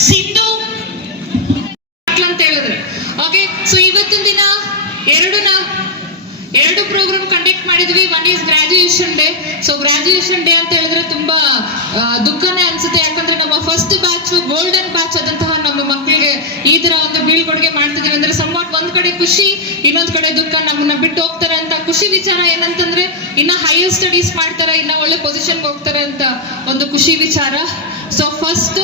North ಯೂನಿವರ್ಸಿಟಿಲಿ history create ಮಾಡಿರುವಂತ ಒಂದು ಮಕ್ಕಳು ನಮ್ಮ ಒಂದು Sai ಕಾಲೇಜಲ್ಲಿದ್ದಾರೆ so we are very proud of the hundred Bangalore north ಯೂನಿವರ್ಸಿಟಿಲಿ history create ಮಾಡಿರುವಂತ ಒಂದು ಮಕ್ಕಳು ನಮ್ಮ ಒಂದು Sai ಕಾಲೇಜಲ್ಲಿದ್ದಾರೆ so we are very proud of that so give a big round of applause I request Sindhu ಅಂತ ಹೇಳಿದ್ರೆ. ಓಕೆ ಸೊ ಇವತ್ತಿನ ದಿನ ಎರಡು ನಾ ಎರಡು ಪ್ರೋಗ್ರಾಮ್ ಕಂಡಕ್ಟ್ ಮಾಡಿದ್ವಿ. One is graduation day so graduation day ಅಂತ ಹೇಳಿದ್ರೆ ತುಂಬಾ ದುಃಖನೇ ಅನ್ಸುತ್ತೆ. ಯಾಕಂದ್ರೆ ನಮ್ಮ ಫಸ್ಟ್ ಬ್ಯಾಚ್ ಗೋಲ್ಡನ್ ಬ್ಯಾಚ್ ಆದಂತಹ ನಮ್ಮ ಮಕ್ಕಳಿಗೆ ಈ ತರ ಒಂದು ಬೀಳ್ಕೊಡುಗೆ ಮಾಡ್ತಿದ್ದೀವಿ ಅಂದ್ರೆ ಸಂವಾಟ್ ಒಂದ್ ಕಡೆ ಖುಷಿ, ಇನ್ನೊಂದ್ ಕಡೆ ದುಃಖ ನಮ್ಮನ್ನ ಬಿಟ್ಟು ಹೋಗ್ತಾರೆ ಅಂತ ಖುಷಿ ವಿಚಾರ ಏನಂತಂದ್ರೆ ಇನ್ನ ಹೈಯರ್ ಸ್ಟಡೀಸ್ ಮಾಡ್ತಾರೆ, ಇನ್ನ ಒಳ್ಳೆ ಪೊಸಿಷನ್ ಹೋಗ್ತಾರೆ ಅಂತ ಒಂದು ಖುಷಿ ವಿಚಾರ. So first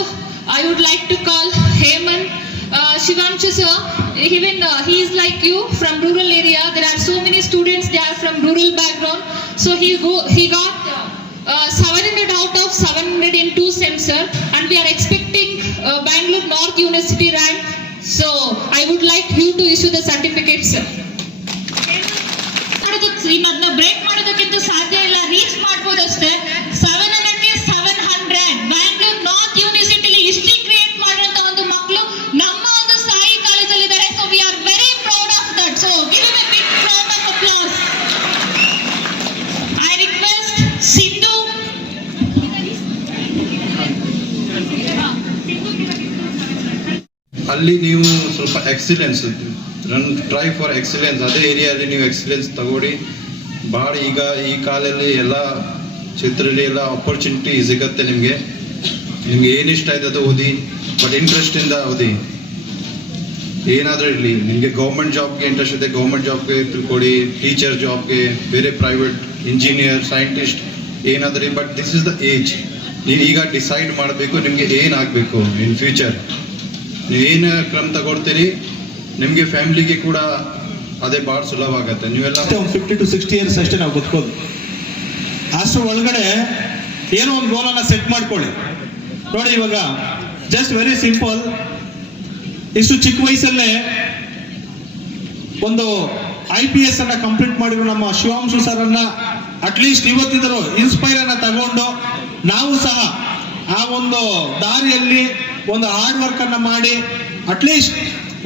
I would like to call Hemant uh, Shivanchu sir, even uh, he is like you from rural area. There are so many students they are from rural background. So he go he got uh, uh, 700 out of 700 in two SEM sir, and we are expecting uh, Bangalore North University rank. So I would like you to issue the certificate sir. ಮಾಡೋದಕ್ಕೆ ಅದನ್ನ break ಮಾಡೋದಕ್ಕಿಂತ ಸಾಧ್ಯ ಇಲ್ಲ reach ಮಾಡ್ಬೋದಷ್ಟೇ Excellence run try for excellence ಅದೇ ಏರಿಯಾದಲ್ಲಿ ನೀವು ಎಕ್ಸಿಲೆನ್ಸ್ ತಗೊಳ್ಳಿ. ಭಾಳ ಈಗ ಈ ಕಾಲದಲ್ಲಿ ಎಲ್ಲ ಚಿತ್ರದಲ್ಲಿ ಎಲ್ಲ ಆಪರ್ಚುನಿಟಿ ಸಿಗತ್ತೆ ನಿಮಗೆ. ನಿಮ್ಗೆ ಏನು ಇಷ್ಟ ಆಯ್ತು ಅದು ಓದಿ ಬಟ್ ಇಂಟ್ರೆಸ್ಟಿಂದ ಓದಿ. ಏನಾದರೂ ಇರಲಿ. ನಿಮಗೆ ಗೌರ್ಮೆಂಟ್ ಜಾಬ್ಗೆ ಇಂಟ್ರೆಸ್ಟ್ ಇದೆ ಗೌರ್ಮೆಂಟ್ ಜಾಬ್ಗೆ ತಿಳ್ಕೊಡಿ ಟೀಚರ್ ಜಾಬ್ಗೆ ಬೇರೆ ಪ್ರೈವೇಟ್ ಇಂಜಿನಿಯರ್ ಸೈಂಟಿಸ್ಟ್ ಏನಾದರೂ but this is the age ನೀವು ಈಗ ಡಿಸೈಡ್ ಮಾಡಬೇಕು, ನಿಮಗೆ ಏನಾಗಬೇಕು ಇನ್ ಫ್ಯೂಚರ್ ನೀವೇನು ಕ್ರಮ ತಗೊಳ್ತೀರಿ? ನಿಮಗೆ ಫ್ಯಾಮಿಲಿಗೆ ಕೂಡ ಅದೇ ಭಾಳ ಸುಲಭ ಆಗುತ್ತೆ. ನೀವೆಲ್ಲ ಒಂದು ಫಿಫ್ಟಿ ಟು ಸಿಕ್ಸ್ಟಿ ಇಯರ್ಸ್ ಅಷ್ಟೇ ನಾವು ಬದುಕೋದು. ಅಷ್ಟು ಒಳಗಡೆ ಏನೋ ಒಂದು ಗೋಲನ್ನ ಸೆಟ್ ಮಾಡ್ಕೊಳ್ಳಿ. ನೋಡಿ ಇವಾಗ ಜಸ್ಟ್ ವೆರಿ ಸಿಂಪಲ್ ಇಷ್ಟು ಚಿಕ್ಕ ವಯಸ್ಸಲ್ಲೇ ಒಂದು ಐ ಪಿ ಎಸ್ ಅನ್ನ ಕಂಪ್ಲೀಟ್ ಮಾಡಿರೋ ನಮ್ಮ ಶಿವಾಂಶು ಸರ್ ಅನ್ನ ಅಟ್ಲೀಸ್ಟ್ ಇವತ್ತಿದ್ರು ಇನ್ಸ್ಪೈರ್ ಅನ್ನ ತಗೊಂಡು ನಾವು ಸಹ ಆ ಒಂದು ದಾರಿಯಲ್ಲಿ ಒಂದು ಹಾರ್ಡ್ ವರ್ಕ್ ಅನ್ನ ಮಾಡಿ ಅಟ್ಲೀಸ್ಟ್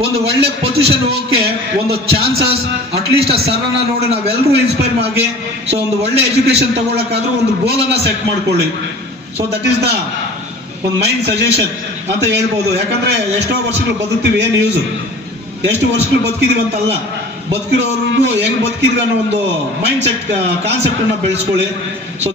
ಒಂದು ಒಳ್ಳೆ ಪೊಸಿಷನ್ ಹೋಗಕ್ಕೆ ಒಂದು ಚಾನ್ಸಸ್ ಅಟ್ಲೀಸ್ಟ್ ಆ ಸರ್ನ ನೋಡಿ ನಾವೆಲ್ಲರೂ ಇನ್ಸ್ಪೈರ್ ಆಗಿ ಸೊ ಒಂದು ಒಳ್ಳೆ ಎಜುಕೇಶನ್ ತಗೊಳಕ್ಕಾದ್ರೂ ಒಂದು ಗೋಲನ್ನ ಸೆಟ್ ಮಾಡ್ಕೊಳ್ಳಿ. ಸೊ ದಟ್ ಈಸ್ ದ ಒಂದು ಮೈಂಡ್ ಸಜೆಷನ್ ಅಂತ ಹೇಳ್ಬೋದು. ಯಾಕಂದ್ರೆ ಎಷ್ಟೋ ವರ್ಷಗಳು ಬದುಕ್ತೀವಿ, ಏನು ಯೂಸ್ ಎಷ್ಟು ವರ್ಷಗಳು ಬದುಕಿದೀವಿ ಅಂತಲ್ಲ. ಬದುಕಿರೋರ್ಗೂ ಹೆಂಗ್ ಬದುಕಿದ್ವಿ ಅನ್ನೋ ಒಂದು ಮೈಂಡ್ ಸೆಟ್ ಕಾನ್ಸೆಪ್ಟ್ ಅನ್ನ ಬೆಳೆಸ್ಕೊಳ್ಳಿ. ಸೊ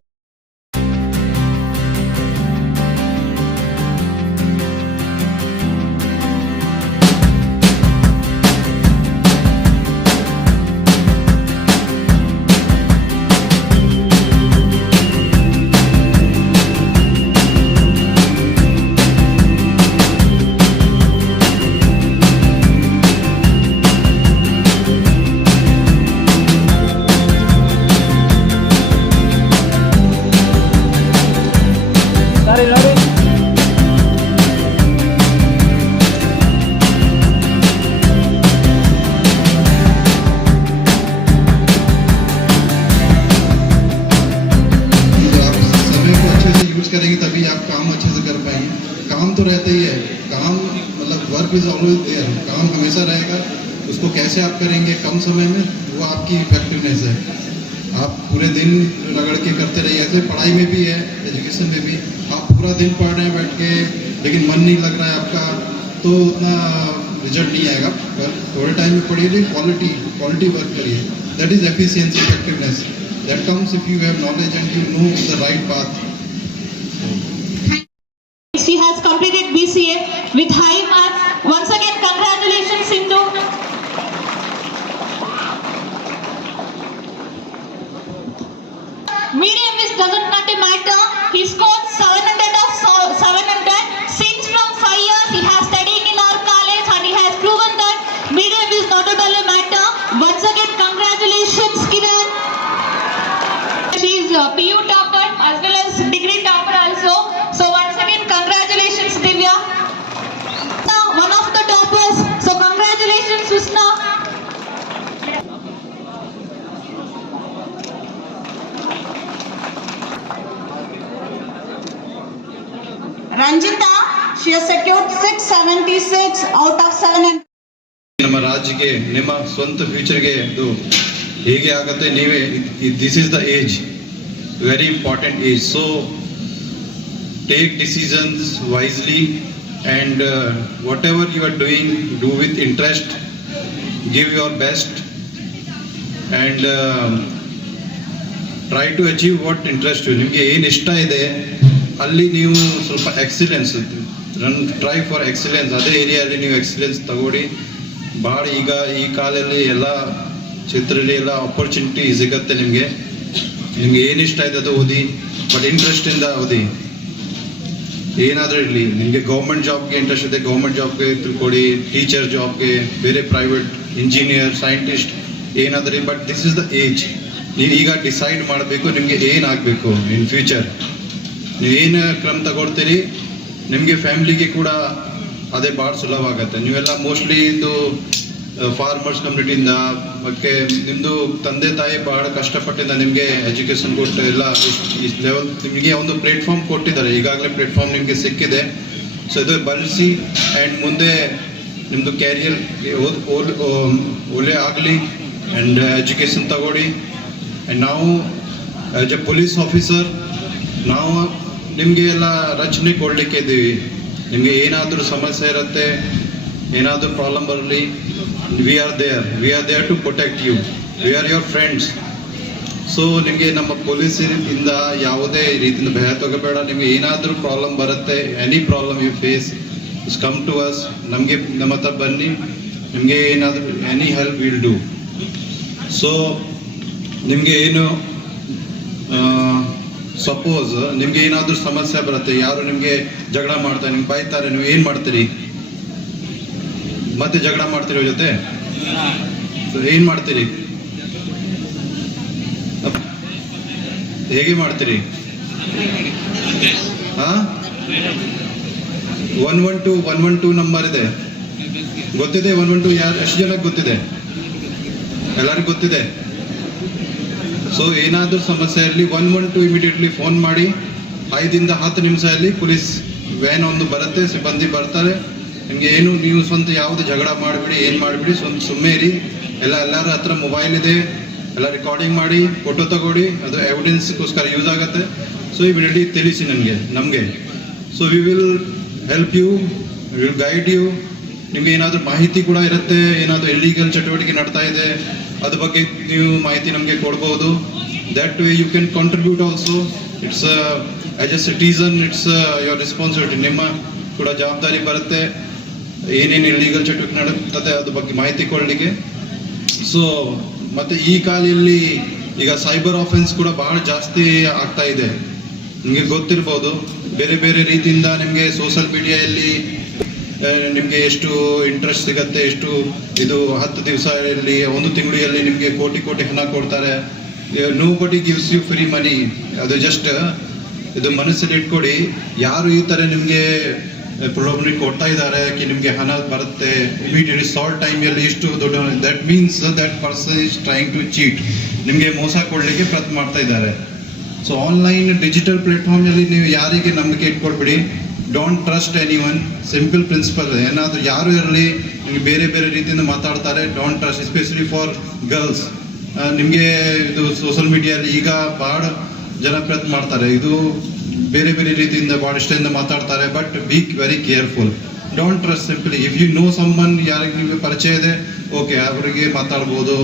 इज़ ऑलवेज देयर काम हमेशा रहेगा। उसको कैसे आप करेंगे कम समय में, वो आपकी इफेक्टिवनेस है। आप पूरे दिन रगड़ के करते रहिए, ऐसे पढ़ाई में भी है एजुकेशन में भी। आप पूरा दिन पढ़ रहे हैं बैठ के, लेकिन मन नहीं लग रहा है आपका तो उतना रिज़ल्ट नहीं आएगा। पर थोड़े टाइम में पढ़िए क्वालिटी क्वालिटी वर्क करिए। That is efficiency effectiveness that comes if you have knowledge and you know the right path 676 out of 700. ನಮ್ಮ ರಾಜ್ಯಕ್ಕೆ, ನಿಮ್ಮ ಸ್ವಂತ ಫ್ಯೂಚರ್ಗೆ ಇದು ಹೇಗೆ ಆಗುತ್ತೆ ನೀವೇ this is the age very important age so take decisions wisely and whatever you are doing do with interest give your best and try to achieve what interest ನಿಮಗೆ ಏನು ಇಷ್ಟ ಇದೆ ಅಲ್ಲಿ ನೀವು ಸ್ವಲ್ಪ excellence run try for excellence ಅದೇ ಏರಿಯಾದಲ್ಲಿ ನೀವು ಎಕ್ಸಿಲೆನ್ಸ್ ತಗೊಳ್ಳಿ. ಭಾಳ ಈಗ, ಈ ಕಾಲದಲ್ಲಿ ಎಲ್ಲ ಚಿತ್ರದಲ್ಲಿ ಎಲ್ಲ ಆಪರ್ಚುನಿಟಿ ಸಿಗತ್ತೆ ನಿಮಗೆ. ನಿಮ್ಗೆ ಏನು ಇಷ್ಟ ಇದೆ ಅದು ಓದಿ ಬಟ್ ಇಂಟ್ರೆಸ್ಟಿಂದ ಓದಿ. ಏನಾದರೂ ಇರಲಿ. ನಿಮಗೆ ಗೌರ್ಮೆಂಟ್ ಜಾಬ್ಗೆ ಇಂಟ್ರೆಸ್ಟ್ ಇದೆ ಗೌರ್ಮೆಂಟ್ ಜಾಬ್ಗೆ ತಿಳ್ಕೊಳ್ಳಿ ಟೀಚರ್ ಜಾಬ್ಗೆ ಬೇರೆ ಪ್ರೈವೇಟ್ ಇಂಜಿನಿಯರ್ ಸೈಂಟಿಸ್ಟ್ ಏನಾದರೂ but this is the age ನೀವು ಈಗ ಡಿಸೈಡ್ ಮಾಡಬೇಕು, ನಿಮಗೆ ಏನಾಗಬೇಕು ಇನ್ ಫ್ಯೂಚರ್ ಏನು ಕ್ರಮ ತಗೊಳ್ತೀರಿ? ನಿಮಗೆ ಫ್ಯಾಮಿಲಿಗೆ ಕೂಡ ಅದೇ ಭಾಳ ಸುಲಭ ಆಗುತ್ತೆ ನೀವೆಲ್ಲ ಮೋಸ್ಟ್ಲಿ ಇದು ಫಾರ್ಮರ್ಸ್ ಕಮ್ಯುನಿಟಿಯಿಂದ ಮತ್ತೆ ನಿಮ್ಮದು ತಂದೆ ತಾಯಿ ಭಾಳ ಕಷ್ಟಪಟ್ಟಿಂದ ನಿಮಗೆ ಎಜುಕೇಷನ್ ಕೊಟ್ಟು ಎಲ್ಲ ಲೆವೆಲ್ ನಿಮಗೆ ಒಂದು ಪ್ಲೇಟ್ಫಾರ್ಮ್ ಕೊಟ್ಟಿದ್ದಾರೆ. ಈಗಾಗಲೇ ಪ್ಲೇಟ್ಫಾರ್ಮ್ ನಿಮಗೆ ಸಿಕ್ಕಿದೆ. ಸೊ ಇದು ಬಳಸಿ ಆ್ಯಂಡ್ ಮುಂದೆ ನಿಮ್ಮದು ಕ್ಯಾರಿಯರ್ ಓಲೆ ಆಗಲಿ ಆ್ಯಂಡ್ ಎಜುಕೇಷನ್ ತಗೊಳ್ಳಿ. ಆ್ಯಂಡ್ ನಾವು ಆ್ಯಸ್ ಎ ಪೊಲೀಸ್ ಆಫೀಸರ್ ನಾವು ನಿಮಗೆ ಎಲ್ಲ ರಚನೆ ಕೊಡಲಿಕ್ಕೆ ಇದ್ದೀವಿ. ನಿಮಗೆ ಏನಾದರೂ ಸಮಸ್ಯೆ ಇರುತ್ತೆ, ಏನಾದರೂ ಪ್ರಾಬ್ಲಮ್ ಬರಲಿ we are there we are there to protect you we are your friends so ನಿಮಗೆ ನಮ್ಮ ಪೊಲೀಸಿಂದ ಯಾವುದೇ ರೀತಿಯಿಂದ ಭಯ ತಗೋಬೇಡ. ನಿಮಗೆ ಏನಾದರೂ ಪ್ರಾಬ್ಲಮ್ ಬರುತ್ತೆ any problem you face come to us ನಮಗೆ, ನಮ್ಮ ಹತ್ರ ಬನ್ನಿ. ನಿಮಗೆ ಏನಾದರೂ any help will do so ನಿಮಗೆ ಏನು ಸಪೋಸ್ ನಿಮ್ಗೆ ಏನಾದ್ರೂ ಸಮಸ್ಯೆ ಬರುತ್ತೆ, ಯಾರು ನಿಮ್ಗೆ ಜಗಳ ಮಾಡ್ತಾರೆ, ನಿಮ್ಗೆ ಬೈತಾರೆ, ನೀವು ಏನ್ ಮಾಡ್ತೀರಿ? ಮತ್ತೆ ಜಗಳ ಮಾಡ್ತೀರಿ ಅವ್ರ ಜೊತೆ ಏನ್ ಮಾಡ್ತೀರಿ? ಹೇಗೆ ಮಾಡ್ತೀರಿ? One one two one one two number ಇದೆ. ಗೊತ್ತಿದೆ? ಒನ್ ಒನ್ ಟು ಯಾರು, ಎಷ್ಟು ಜನಕ್ಕೆ ಗೊತ್ತಿದೆ? ಎಲ್ಲರಿಗೂ ಗೊತ್ತಿದೆ? ಸೊ ಏನಾದರೂ ಸಮಸ್ಯೆ ಇರಲಿ one one two immediately phone ಮಾಡಿ, ಐದಿಂದ ಹತ್ತು ನಿಮಿಷದಲ್ಲಿ ಪೊಲೀಸ್ ವ್ಯಾನ್ ಒಂದು ಬರುತ್ತೆ, ಸಿಬ್ಬಂದಿ ಬರ್ತಾರೆ. ನಿಮಗೆ ಏನು ನೀವು ಸ್ವಂತ ಯಾವುದು ಜಗಳ ಮಾಡಿಬಿಡಿ, ಏನು ಮಾಡಿಬಿಡಿ ಸ್ವಂತ ಸುಮ್ಮನೆ ಇರಿ. ಎಲ್ಲ ಎಲ್ಲರ ಹತ್ರ ಮೊಬೈಲ್ ಇದೆ. ಎಲ್ಲ ರೆಕಾರ್ಡಿಂಗ್ ಮಾಡಿ ಫೋಟೋ ತಗೊಳ್ಳಿ. ಅದು ಎವಿಡೆನ್ಸ್ಗೋಸ್ಕರ ಯೂಸ್ ಆಗುತ್ತೆ. ಸೊ ಇಮಿಡಿಯೇಟ್ಲಿ ತಿಳಿಸಿ ನನಗೆ, ನಮಗೆ. So we will help you will guide you ನಿಮಗೆ ಏನಾದರೂ ಮಾಹಿತಿ ಕೂಡ ಇರುತ್ತೆ, ಏನಾದರೂ ಇಲ್ಲೀಗಲ್ ಚಟುವಟಿಕೆ ನಡ್ತಾ ಇದೆ ಅದ್ರ ಬಗ್ಗೆ ನೀವು ಮಾಹಿತಿ ನಮಗೆ ಕೊಡ್ಬೋದು. That way you can contribute also it's as a citizen it's your responsibility ನಿಮ್ಮ ಕೂಡ ಜವಾಬ್ದಾರಿ ಬರುತ್ತೆ. ಏನೇನು ಇಲ್ಲೀಗಲ್ ಚಟುವಟಿಕೆ ನಡುತ್ತದೆ ಅದ್ರ ಬಗ್ಗೆ ಮಾಹಿತಿ ಕೊಡಲಿಕ್ಕೆ. ಸೊ ಮತ್ತೆ ಈ ಕಾಲದಲ್ಲಿ ಈಗ ಸೈಬರ್ ಆಫೆನ್ಸ್ ಕೂಡ ಬಹಳ ಜಾಸ್ತಿ ಆಗ್ತಾ ಇದೆ. ನಿಮಗೆ ಗೊತ್ತಿರ್ಬೋದು. ಬೇರೆ ಬೇರೆ ರೀತಿಯಿಂದ ನಿಮಗೆ ಸೋಷಲ್ ಮೀಡಿಯಾದಲ್ಲಿ ನಿಮಗೆ ಎಷ್ಟು ಇಂಟ್ರೆಸ್ಟ್ ಸಿಗತ್ತೆ, ಎಷ್ಟು ಇದು ಹತ್ತು ದಿವಸದಲ್ಲಿ, ಒಂದು ತಿಂಗಳಲ್ಲಿ ನಿಮಗೆ ಕೋಟಿ ಕೋಟಿ ಹಣ ಕೊಡ್ತಾರೆ. ನೋ ಬಡಿ ಗಿವ್ಸ್ ಯು ಫ್ರೀ ಮನಿ ಅದು ಜಸ್ಟ್ ಇದು ಮನಸ್ಸಲ್ಲಿ ಇಟ್ಕೊಡಿ. ಯಾರು ಈ ಥರ ನಿಮಗೆ ಪ್ರಾಬ್ಲಮ್ ಕೊಡ್ತಾ ಇದ್ದಾರೆ ಕಿ ನಿಮಗೆ ಹಣ ಬರುತ್ತೆ ಇಮಿಡಿಯೇಟ್ಲಿ ಶಾರ್ಟ್ ಟೈಮಲ್ಲಿ ಎಷ್ಟು ದೊಡ್ಡ that means that person is trying to cheat ನಿಮಗೆ ಮೋಸ ಕೊಡಲಿಕ್ಕೆ ಪ್ರಯತ್ನ ಮಾಡ್ತಾ ಇದ್ದಾರೆ. ಸೊ ಆನ್ಲೈನ್ ಡಿಜಿಟಲ್ ಪ್ಲಾಟ್ಫಾರ್ಮಲ್ಲಿ ನೀವು ಯಾರಿಗೆ ನಂಬಿಕೆ ಇಟ್ಕೊಳ್ಬೇಡಿ. Don't trust anyone simple principle ಏನಾದರೂ ಯಾರು ಇರಲಿ, ನಿಮಗೆ ಬೇರೆ ಬೇರೆ ರೀತಿಯಿಂದ ಮಾತಾಡ್ತಾರೆ. Don't trust especially for girls ನಿಮಗೆ ಇದು ಸೋಷಲ್ ಮೀಡಿಯಲ್ಲಿ ಈಗ ಭಾಳ ಜನ ಪ್ರಯತ್ನ ಮಾಡ್ತಾರೆ. ಇದು ಬೇರೆ ಬೇರೆ ರೀತಿಯಿಂದ ಭಾಳ ಇಷ್ಟದಿಂದ ಮಾತಾಡ್ತಾರೆ. But be very careful don't trust simply if you know summon ಯಾರಿಗೆ ನಿಮಗೆ ಪರಿಚಯ ಇದೆ ಓಕೆ ಅವರಿಗೆ ಮಾತಾಡ್ಬೋದು.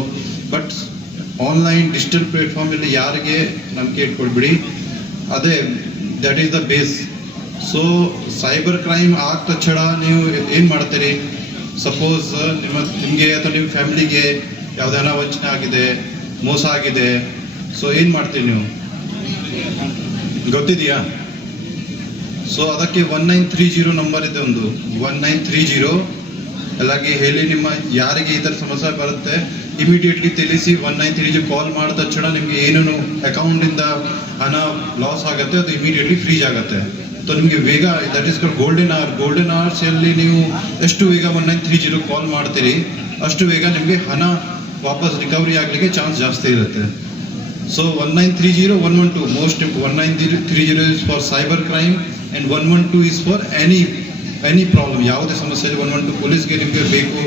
ಬಟ್ ಆನ್ಲೈನ್ ಡಿಜಿಟಲ್ ಪ್ಲಾಟ್ಫಾರ್ಮಲ್ಲಿ ಯಾರಿಗೆ ನಂಬಿಕೆ ಇಟ್ಕೊಳ್ಬಿಡಿ. ಅದೇ that is the base so cyber crime ಆದ ತಕ್ಷಣ ನೀವು ಏನು ಮಾಡ್ತೀರಿ? ಸಪೋಸ್ ನಿಮ್ಮ, ನಿಮಗೆ ಅಥವಾ ನಿಮ್ಮ ಫ್ಯಾಮಿಲಿಗೆ ಯಾವುದೇ ಹಣ ವಂಚನೆ ಆಗಿದೆ, ಮೋಸ ಆಗಿದೆ ಸೊ ಏನು ಮಾಡ್ತೀರಿ ನೀವು? ಗೊತ್ತಿದೆಯಾ? ಸೊ ಅದಕ್ಕೆ one nine three zero number ಇದೆ ಒಂದು. ಒನ್ ನೈನ್ ತ್ರೀ ಜೀರೋ ಅಲ್ಲಾಗಿ ಹೇಳಿ ನಿಮ್ಮ ಯಾರಿಗೆ ಈ ಥರ ಸಮಸ್ಯೆ ಬರುತ್ತೆ ಇಮಿಡಿಯೇಟ್ಲಿ ತಿಳಿಸಿ one nine three zero call ಮಾಡಿದ ತಕ್ಷಣ ನಿಮಗೆ ಏನೇನು ಅಕೌಂಟಿಂದ ಹಣ ಲಾಸ್ ಆಗುತ್ತೆ, ಅದು ಇಮಿಡಿಯೇಟ್ಲಿ ಫ್ರೀಜ್ ಆಗುತ್ತೆ. ಸೊ ನಿಮಗೆ ವೇಗ that is call golden hour golden hours ಅಲ್ಲಿ ನೀವು ಎಷ್ಟು ವೇಗ one nine three zero call ಮಾಡ್ತೀರಿ, ಅಷ್ಟು ವೇಗ ನಿಮಗೆ ಹಣ ವಾಪಸ್ ರಿಕವರಿ ಆಗಲಿಕ್ಕೆ ಚಾನ್ಸ್ ಜಾಸ್ತಿ ಇರುತ್ತೆ. So one nine three zero one one two most one nine three zero is for cyber crime and one one two is for any any problem ಯಾವುದೇ ಸಮಸ್ಯೆ ಒನ್ ಒನ್ ಟು ಪೊಲೀಸ್ಗೆ ನಿಮಗೆ ಬೇಕು.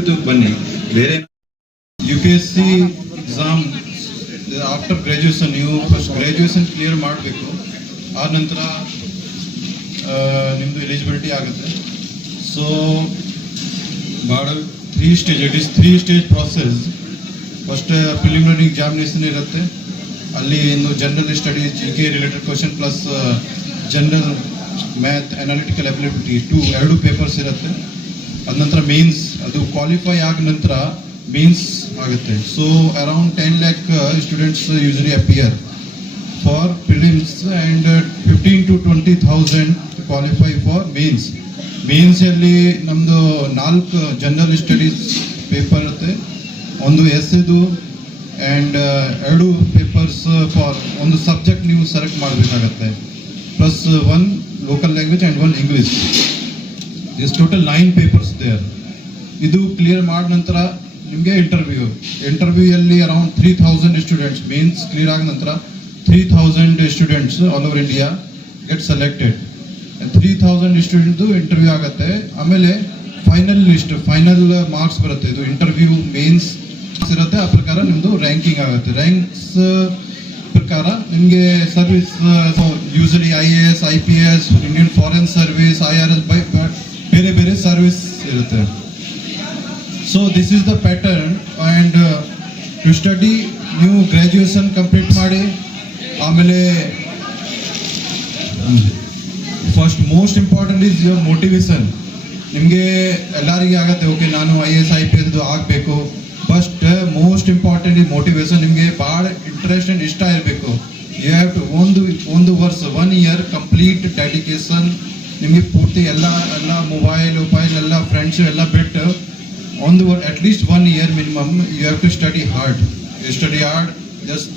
ಇದು ಬನ್ನಿ. ಬೇರೆ U P S C exam after graduation ನೀವು first graduation clear ಮಾಡಬೇಕು. ಆ ನಂತರ ನಿಮ್ಮದು ಎಲಿಜಿಬಿಲಿಟಿ ಆಗುತ್ತೆ. ಸೊ ಭಾಳ three stage it is three stage process first preliminary examination ಇರುತ್ತೆ. ಅಲ್ಲಿ ಇನ್ನು general studies G K related question plus general math analytical ability two ಎರಡು ಪೇಪರ್ಸ್ ಇರುತ್ತೆ. ಅದ ನಂತರ ಮೇನ್ಸ್ ಅದು ಕ್ವಾಲಿಫೈ ಆದ ನಂತರ ಮೇನ್ಸ್ ಆಗುತ್ತೆ. So around ten lakh students usually appear for prelims and fifteen to twenty thousand qualify for mains ಮೇನ್ಸಲ್ಲಿ ನಮ್ಮದು ನಾಲ್ಕು ಜನರಲ್ ಸ್ಟಡೀಸ್ ಪೇಪರ್ ಇರುತ್ತೆ. ಒಂದು ಎಸ್ ಇದು ಆ್ಯಂಡ್ ಎರಡು ಪೇಪರ್ಸ್ ಫಾರ್ ಒಂದು ಸಬ್ಜೆಕ್ಟ್ ನೀವು ಸೆಲೆಕ್ಟ್ ಮಾಡಬೇಕಾಗತ್ತೆ. Plus one local language and one English is total nine papers there ಇದು ಕ್ಲಿಯರ್ ಮಾಡಿದ ನಂತರ ನಿಮಗೆ interview ಇಂಟರ್ವ್ಯೂಯಲ್ಲಿ around three thousand students mains clear ಆದ ನಂತರ three thousand students all over India get selected three thousand ಸ್ಟೂಡೆಂಟ್ದು interview ಆಗುತ್ತೆ. ಆಮೇಲೆ final list final marks ಬರುತ್ತೆ. ಇದು ಇಂಟರ್ವ್ಯೂ ಮೇನ್ಸ್ ಇರುತ್ತೆ. ಆ ಪ್ರಕಾರ ನಿಮ್ಮದು ರ್ಯಾಂಕಿಂಗ್ ಆಗುತ್ತೆ. ರ್ಯಾಂಕ್ಸ್ ಪ್ರಕಾರ ನಿಮಗೆ service usually I A S I P S Indian foreign service I R S by ಬೇರೆ ಬೇರೆ ಸರ್ವಿಸ್ ಇರುತ್ತೆ. So this is the pattern and you study ನೀವು ಗ್ರ್ಯಾಜುಯೇಷನ್ ಕಂಪ್ಲೀಟ್ ಮಾಡಿ, ಆಮೇಲೆ first most important is your motivation ನಿಮಗೆ ಎಲ್ಲರಿಗೆ ಆಗತ್ತೆ. Okay ನಾನು I S I P S ಆಗಬೇಕು. ಫಸ್ಟ್ ಮೋಸ್ಟ್ ಇಂಪಾರ್ಟೆಂಟ್ ಈ ಮೋಟಿವೇಶನ್ ನಿಮಗೆ ಭಾಳ ಇಂಟ್ರೆಸ್ಟ್ ಆ್ಯಂಡ್ ಇಷ್ಟ ಇರಬೇಕು. ಯು ಹ್ಯಾವ್ ಟು ಒಂದು ಒಂದು ವರ್ಷ ಒನ್ ಇಯರ್ ಕಂಪ್ಲೀಟ್ ಡೆಡಿಕೇಶನ್ ನಿಮಗೆ ಪೂರ್ತಿ ಎಲ್ಲ ಎಲ್ಲ ಮೊಬೈಲ್ ಮೊಬೈಲ್ ಎಲ್ಲ ಫ್ರೆಂಡ್ಸು ಎಲ್ಲ ಬಿಟ್ಟು ಒಂದು at least one year minimum you have to study hard study hard just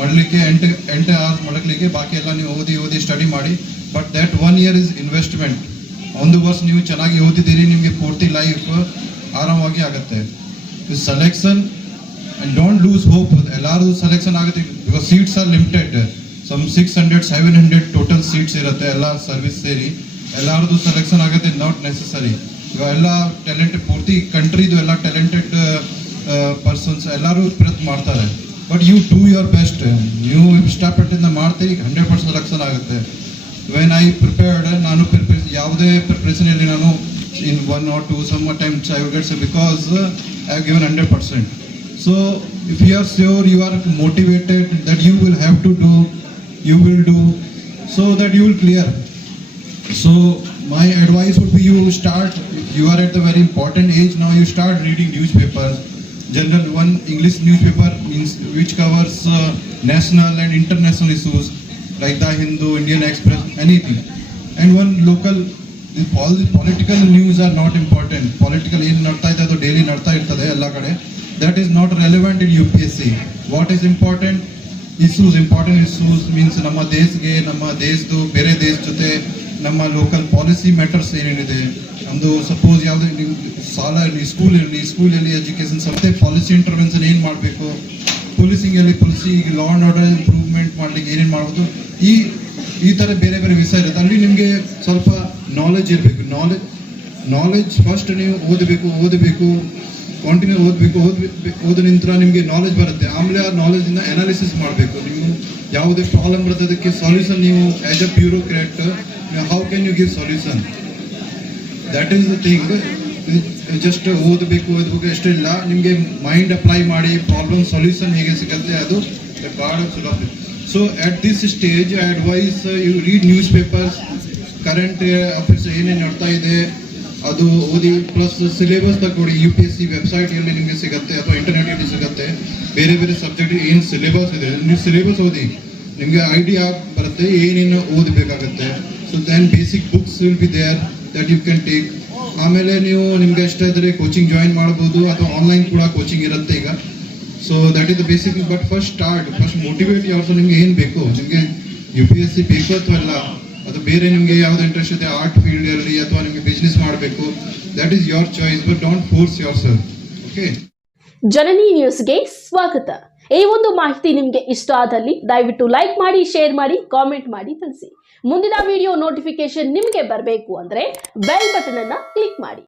ಮಾಡಲಿಕ್ಕೆ ಎಂಟು ಎಂಟು ಅವರ್ಸ್ ಮಾಡಲಿಕ್ಕೆ ಬಾಕಿ ಎಲ್ಲ ನೀವು ಓದಿ ಓದಿ ಸ್ಟಡಿ ಮಾಡಿ. But that one year is investment ಒಂದು ವರ್ಷ ನೀವು ಚೆನ್ನಾಗಿ ಓದಿದ್ದೀರಿ, ನಿಮಗೆ ಪೂರ್ತಿ ಲೈಫ್ ಆರಾಮವಾಗಿ ಆಗುತ್ತೆ. Selection and don't lose hope ಎಲ್ಲರೂ ಸೆಲೆಕ್ಷನ್ ಆಗುತ್ತೆ because seats are limited some six hundred seven hundred total seats ಇರುತ್ತೆ, ಎಲ್ಲ ಸರ್ವಿಸ್ ಸೇರಿ. ಎಲ್ಲರದು ಸೆಲೆಕ್ಷನ್ ಆಗುತ್ತೆ ನಾಟ್ ನೆಸಸರಿ ಇವಾಗ ಎಲ್ಲ ಟ್ಯಾಲೆಂಟೆಡ್ ಪೂರ್ತಿ ಕಂಟ್ರಿದು ಎಲ್ಲ ಟ್ಯಾಲೆಂಟೆಡ್ ಪರ್ಸನ್ಸ್ ಎಲ್ಲರೂ ಪ್ರಯತ್ನ ಮಾಡ್ತಾರೆ. But you do your best ನೀವು ಇಷ್ಟಪಟ್ಟಿಂದ ಮಾಡ್ತೀರಿ ಹಂಡ್ರೆಡ್ ಪರ್ಸೆಂಟ್ ಸೆಲೆಕ್ಷನ್ ಆಗುತ್ತೆ. ವೆನ್ ಐ ಪ್ರಿಪೇರ್ಡ್ ನಾನು ಪ್ರಿಪೇರ್ ಯಾವುದೇ ಪ್ರಿಪ್ರೇಷನಲ್ಲಿ ನಾನು in one or two sometimes I will gets because I have given hundred percent so if you are sure you are motivated that you will have to do you will do so that you will clear so my advice would be you start you are at the very important age now you start reading newspapers general one english newspaper means which covers uh, national and international issues The hindu, indian express, anything. And one local all the political news are not important. Political, ಏನು ನಡ್ತಾ ಇದೆ ಅದು daily ನಡ್ತಾ ಇರ್ತದೆ ಎಲ್ಲ ಕಡೆ. That is not relevant in U P S C what is important issues important issues means ನಮ್ಮ ದೇಶಕ್ಕೆ, ನಮ್ಮ ದೇಶದ್ದು, ಬೇರೆ ದೇಶ ಜೊತೆ ನಮ್ಮ ಲೋಕಲ್ ಪಾಲಿಸಿ ಮ್ಯಾಟರ್ಸ್ ಏನೇನಿದೆ. ನಮ್ಮದು ಸಪೋಸ್ ಯಾವುದೇ ಸಾಲ ಇರಲಿ ಸ್ಕೂಲ್ ಇರಲಿ ಸ್ಕೂಲಲ್ಲಿ ಎಜುಕೇಷನ್ ಮತ್ತೆ ಪಾಲಿಸಿ ಇಂಟರ್ವೆನ್ಷನ್ ಏನು ಮಾಡಬೇಕು? ಪೊಲೀಸಿಂಗಲ್ಲಿ policy law and order improvement ಮಾಡ್ಲಿಕ್ಕೆ ಏನೇನು ಮಾಡ್ಬೋದು? ಈ ಈ ಥರ ಬೇರೆ ಬೇರೆ ವಿಷಯ ಇರುತ್ತೆ. ಅಲ್ಲಿ ನಿಮಗೆ ಸ್ವಲ್ಪ ನಾಲೆಜ್ ಇರಬೇಕು. ನಾಲೆಜ್ ನಾಲೆಜ್ ಫಸ್ಟ್ ನೀವು ಓದಬೇಕು ಓದಬೇಕು ಕಾಂಟಿನ್ಯೂ ಓದಬೇಕು ಓದ ನಂತರ ನಿಮಗೆ ನಾಲೆಜ್ ಬರುತ್ತೆ. ಆಮೇಲೆ ಆ ನಾಲೆಜಿಂದ ಅನಾಲಿಸಿಸ್ ಮಾಡಬೇಕು. ನೀವು ಯಾವುದೇ ಪ್ರಾಬ್ಲಮ್ ಬರುತ್ತೆ ಅದಕ್ಕೆ ಸೊಲ್ಯೂಷನ್ ನೀವು as a bureaucrat how can you give solution that is the thing just ಓದಬೇಕು ಓದಬೇಕು ಅಷ್ಟೇ ಇಲ್ಲ. ನಿಮಗೆ ಮೈಂಡ್ ಅಪ್ಲೈ ಮಾಡಿ ಪ್ರಾಬ್ಲಮ್ ಸೊಲ್ಯೂಷನ್ ಹೇಗೆ ಸಿಗುತ್ತೆ ಅದು ಭಾಳ ಸುಲಭ. So at this stage I advise you read news papers current affairs ಏನೇನು ನಡ್ತಾ ಇದೆ, ಅದು ಓದಿ ಪ್ಲಸ್ ಸಿಲೆಬಸ್ ತಗೊಳ್ಳಿ ಯು ಪಿ ಎಸ್ ಸಿ ವೆಬ್ಸೈಟಲ್ಲಿ ನಿಮಗೆ ಸಿಗುತ್ತೆ, ಅಥವಾ ಇಂಟರ್ನೆಟಲ್ಲಿ ಸಿಗುತ್ತೆ. ಬೇರೆ ಬೇರೆ ಸಬ್ಜೆಕ್ಟ್ ಏನು ಸಿಲೆಬಸ್ ಇದೆ, ನೀವು ಸಿಲೆಬಸ್ ಓದಿ. ನಿಮಗೆ ಐಡಿಯಾ ಬರುತ್ತೆ, ಏನೇನು ಓದಬೇಕಾಗುತ್ತೆ. So then basic books will be there that you can take ಆಮೇಲೆ ನೀವು ನಿಮ್ಗೆ ಇಷ್ಟ ಇದ್ರೆ ಕೋಚಿಂಗ್ ಜಾಯಿನ್ ಮಾಡ್ಬೋದು, ಅಥವಾ ಆನ್ಲೈನ್ ಕೂಡ ಕೋಚಿಂಗ್ ಇರುತ್ತೆ ಈಗ. So that is basic but first start first motivate ಯಾವ್ದು ನಿಮ್ಗೆ ಏನು ಬೇಕು? ನಿಮಗೆ ಯು ಪಿ ಎಸ್ ಸಿ ಬೇಕು ಅಥವಾ ಅಲ್ಲ ಅದು ಬೇರೆ ನಿಮಗೆ ಯಾವ್ದು ಇಂಟ್ರೆಸ್ಟ್ ಇದೆ ಆರ್ಟ್ ಫೀಲ್ಡ್ ಇರಲಿ ಅಥವಾ ನಿಮಗೆ ಬಿಸ್ನೆಸ್ ಮಾಡಬೇಕು? That is your choice but don't force your self okay Janani ನ್ಯೂಸ್ಗೆ ಸ್ವಾಗತ. ಈ ಒಂದು ಮಾಹಿತಿ ನಿಮಗೆ ಇಷ್ಟ ಆದಲ್ಲಿ ದಯವಿಟ್ಟು ಲೈಕ್ ಮಾಡಿ ಶೇರ್ ಮಾಡಿ ಕಾಮೆಂಟ್ ಮಾಡಿ ತಿಳಿಸಿ. ಮುಂದಿನ ವಿಡಿಯೋ ನೋಟಿಫಿಕೇಶನ್ ನಿಮಗೆ ಬರಬೇಕು ಅಂದ್ರೆ ಬೆಲ್ ಬಟನ್ ಅನ್ನು ಕ್ಲಿಕ್ ಮಾಡಿ.